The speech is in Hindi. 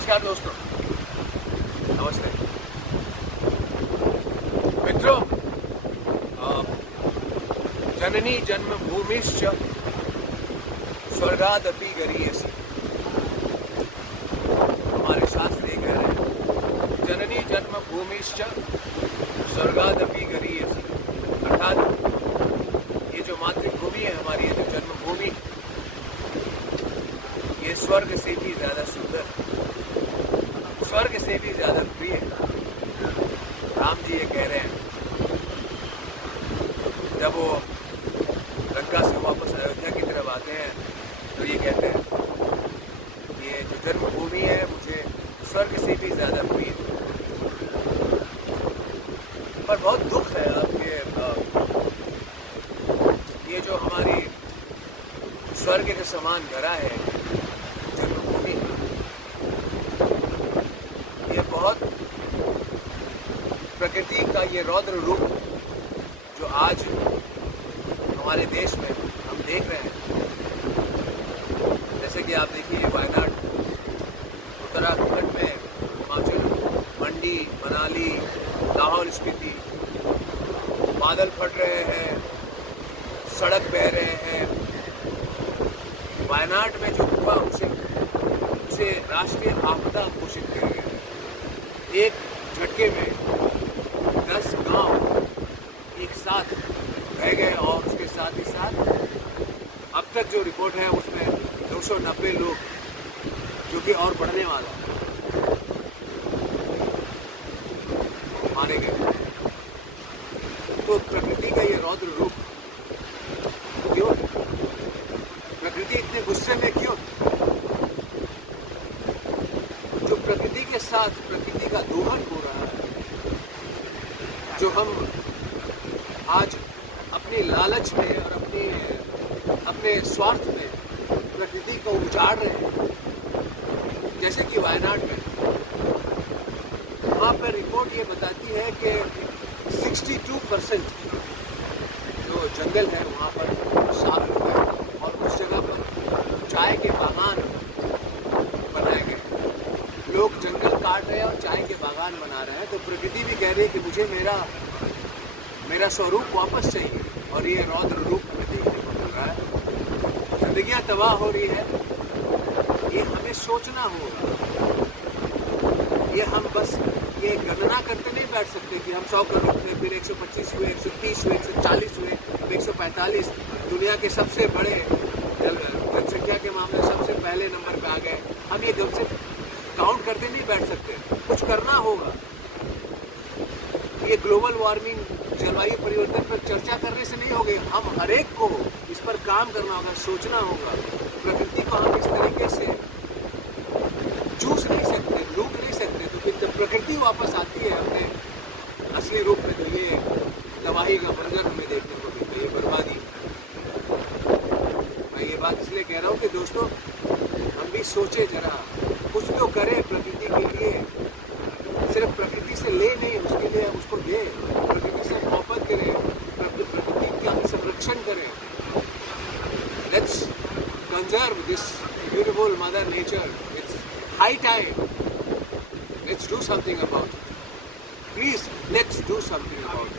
नमस्कार दोस्तों, नमस्ते मित्रों। जननी जन्मभूमिश्च स्वर्गादपि गरीयसी। हमारे शास्त्र ये कह रहे हैं, जननी जन्मभूमिश्च स्वर्गादपि गरीयसी। अर्थात ये जो मातृभूमि है हमारी, ये जो जन्मभूमि, ये स्वर्ग से भी ज्यादा सुंदर, स्वर्ग से भी ज्यादा प्रिय। राम जी ये कह रहे हैं, जब वो लंका से वापस अयोध्या की तरफ आते हैं तो ये कहते हैं, ये जो जन्मभूमि है मुझे स्वर्ग से भी ज्यादा प्रिय। पर बहुत दुख है आपके, ये जो हमारी स्वर्ग के समान धरा है जन्मभूमि, ये बहुत प्रकृति का ये रौद्र रूप जो आज हमारे देश में हम देख रहे हैं। जैसे कि आप देखिए वायनाड, उत्तराखंड में, हिमाचल, मंडी, मनाली, लाहौल स्पीति, बादल फट रहे हैं, सड़क बह रहे हैं। वायनाड में जो हुआ उसे राष्ट्रीय आपदा घोषित किया गया है। एक झटके में 10 गांव एक साथ बह गए और उसके साथ ही साथ अब तक जो रिपोर्ट है उसमें 290 लोग, जो कि और बढ़ने वाला, मारे गए। तो प्रकृति का ये रौद्र रूप क्यों? प्रकृति इतने गुस्से में क्यों? जो प्रकृति के साथ प्रकृति का दोहन हो रहा है, जो हम आज अपनी लालच में और अपने स्वार्थ में प्रकृति को उजाड़ रहे हैं। जैसे कि वायनाड में, वहाँ पर रिपोर्ट ये बताती है कि 62% जो जंगल है वहाँ पर साफ हो गए और उस जगह पर चाय के बागान बनाए गए। लोग जंगल काट रहे हैं और चाय के बागान बना रहे हैं। तो प्रकृति भी कह रही है कि मुझे मेरा स्वरूप वापस चाहिए, और ये रौद्र रूप हमें देखने को मिल रहा है। जिंदगियां तबाह हो रही है, ये हमें सोचना होगा। ये हम बस ये गणना करते नहीं बैठ सकते कि हम 100 करोड़ थे, फिर 125 हुए, 130 हुए, 140 हुए, 145, दुनिया के सबसे बड़े जनसंख्या के मामले सबसे पहले नंबर पे आ गए। हम ये गम से काउंट करते नहीं बैठ सकते, कुछ करना होगा। ये ग्लोबल वार्मिंग, जलवायु परिवर्तन पर चर्चा करने से नहीं होगी। हम हर एक को इस पर काम करना होगा, सोचना होगा। प्रकृति को हम इस तरीके से चूस नहीं सकते, लूट नहीं सकते। तो फिर जब प्रकृति वापस आती है अपने असली रूप में, तो ये तबाही का मंजर हमें देखने को मिलता है, ये बर्बादी। मैं ये बात इसलिए कह रहा हूँ कि दोस्तों, हम भी सोचे जरा, कुछ तो करें प्रकृति के लिए। सिर्फ प्रकृति से ले नहीं, उसके लिए उसको दे, प्रकृति से मोहब्बत करें, प्रकृति का संरक्षण करें। Let's conserve this beautiful mother nature. It's high time, let's do something about it. Please let's do something about it.